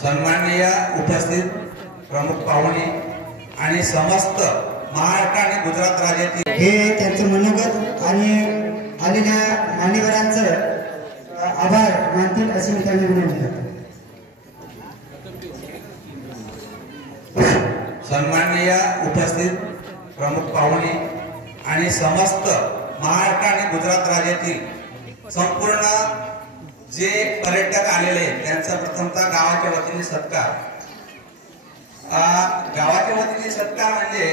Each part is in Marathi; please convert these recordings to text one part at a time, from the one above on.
सन्माननीय उपस्थित प्रमुख पाहुणे आणि समस्त महाराष्ट्र आणि गुजरात राज्यातील हे त्यांचं मनोगत आणि आलेल्या मान्यवरांचं आभार मानतील असे मी त्यांना विनंती करतो। सन्माननीय उपस्थित प्रमुख पाहुणे आणि समस्त महाराष्ट्र आणि गुजरात राज्यातील संपूर्ण जे पर्यटक आलेले त्यांचा प्रथमतः गावाच्या वतीने सत्कार। गावाच्या वतीने सत्कार म्हणजे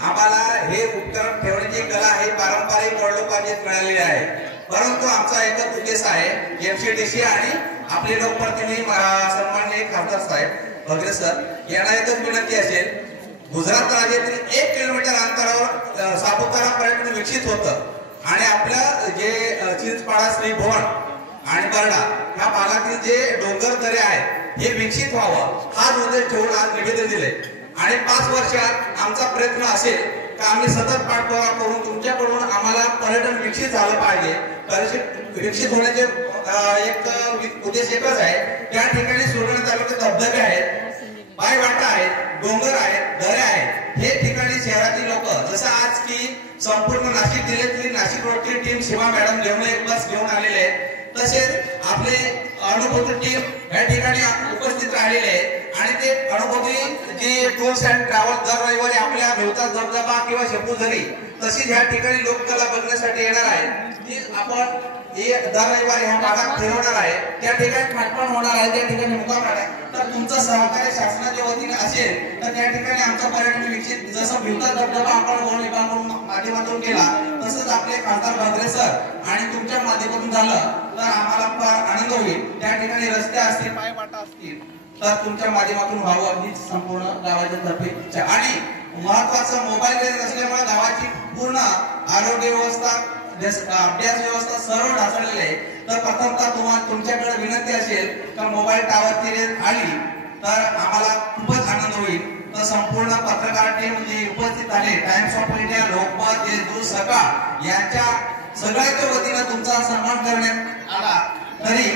आम्हाला हे उपकरण ठेवण्याची कला ही पारंपरिक वडलोपार्जित मिळालेली आहे, परंतु आमचा एकच उद्देश आहे एमसीडीसी आणि आपले लोकप्रतिनिधी सन्माननीय खासदार साहेब वगैरे सर यांना एकच विनंती असेल, गुजरात राज्यातील 1 किलोमीटर अंतरावर सापुतारा पर्यटन विकसित होतं आणि आपलं जे चिंचपाडा श्रीभुवन आणि बर्डा ह्या भागातील जे डोंगर दरे आहेत हे विकसित व्हावं हाच उद्देश ठेवून आज निवेदन दिले आणि 5 वर्षात आमचा प्रयत्न असेल का आम्ही सतत पाठपुरावा करून तुमच्याकडून आम्हाला पर्यटन विकसित झालं पाहिजे। विकसित होण्याचे एक उद्देश एकच आहे, त्या ठिकाणी सुरगणा तालुक्यात धबधबे आहेत, पायवाटा आहेत, डोंगर आहेत, दरे आहेत, हे ठिकाणी शहरातील लोक जसं आज की संपूर्ण नाशिक जिल्ह्यातील नाशिक रोडची टीम शिवा मॅडम घेऊन एक बस घेऊन आलेले आहेत, तसेच आपले अनुभवी टीम या ठिकाणी उपस्थित राहिलेले आहेत आणि ते अनुभवी जे टूर्स अँड ट्रॅव्हल दर रविवारी आपल्या भोवता धबधबा किंवा शेपूझरी तशीच या ठिकाणी लोककला बघण्यासाठी येणार आहे ती आपण दर रविवारी ह्या भागात फिरवणार आहे, त्या ठिकाणी पाठवण होणार आहे, त्या ठिकाणी मुक्काम आहे। तर तुमचं सहकार्य शासनाच्या वतीने असेल तर त्या ठिकाणी आमचं पर्यटन विकसित जसं भिवता धबधबा आपण वन विभागाकडून माध्यमातून केला तसंच आपले खासदार भद्रे सर आणि तुमच्या माध्यमातून झालं तर आम्हाला फार आनंद होईल। त्या ठिकाणी रस्ते असतील, पायवाटा असतील तर तुमच्या माध्यमातून व्हावं हीच संपूर्ण गावाच्या तर्फे इच्छा। आणि महत्वाचं मोबाईल रेंज असल्यामुळे गावाची पूर्ण आरोग्य व्यवस्था अभ्यास व्यवस्था सर्व ढासळलेली आहे, तर प्रथमतः तुमच्याकडे विनंती असेल का मोबाईल टावरची रेंज आली तर आम्हाला खूपच आनंद होईल। तर संपूर्ण पत्रकार टीम जी उपस्थित आहे, times of India, Lokmat, Deshdoot, सकाळ यांच्या सगळ्यांच्या वतीनं तुमचा सन्मान करण्यात आला, तरी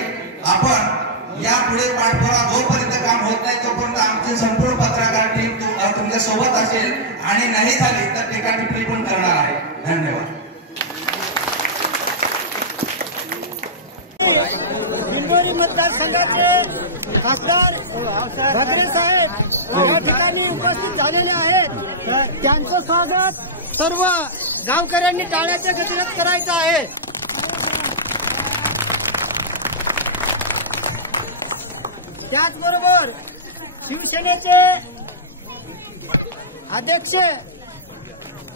आपण यापुढे पाठपुरावा जोपर्यंत काम होत नाही तोपर्यंत आमची संपूर्ण पत्रकार टीम तुमच्या सोबत असेल आणि नाही झाली तर टीका टिप्पणी पण करणार आहे। धन्यवाद। हिंगोली मतदारसंघाचे खासदार भद्रे साहेब या ठिकाणी उपस्थित झालेले आहेत, त्यांचं स्वागत सर्व गावकऱ्यांनी टाळ्याच्या गजरात करायचं आहे। त्याचबरोबर शिवसेनेचे अध्यक्ष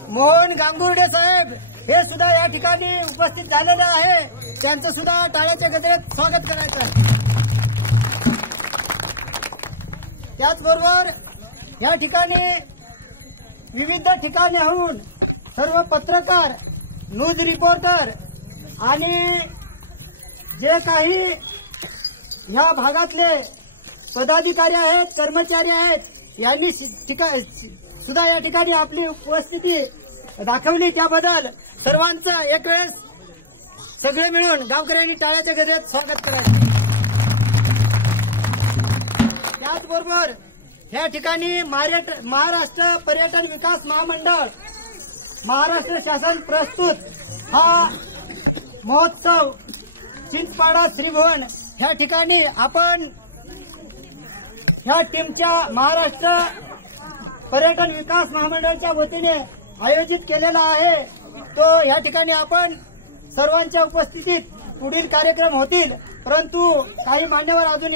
मोहन गांगुर्डे साहेब हे सुद्धा या ठिकाणी उपस्थित झालेले आहे, त्यांचं सुद्धा टाळ्याच्या गजरात स्वागत करायचं आहे। त्याचबरोबर या ठिकाणी विविध ठिकाणाहून सर्व पत्रकार, न्यूज रिपोर्टर आणि जे काही ह्या भागातले पदाधिकारी आहेत, कर्मचारी आहेत, यांनी सुद्धा या ठिकाणी आपली उपस्थिती दाखवली, त्याबद्दल सर्वांचं एक वेळेस सगळे मिळून गावकऱ्यांनी टाळ्याच्या गजरात स्वागत करायचं। त्याचबरोबर या ठिकाणी महाराष्ट्र पर्यटन विकास महामंडळ, महाराष्ट्र शासन प्रस्तुत हा महोत्सव चिंचपाडा श्रीभुवन ह्या ठिकाणी आपण ह्या टीमच्या महाराष्ट्र पर्यटन विकास महामंडळाच्या वतीने आयोजित केलेला आहे। तो या ठिकाणी आपण सर्वांच्या उपस्थितीत पुढील कार्यक्रम होतील, परंतु काही मान्यवर अजून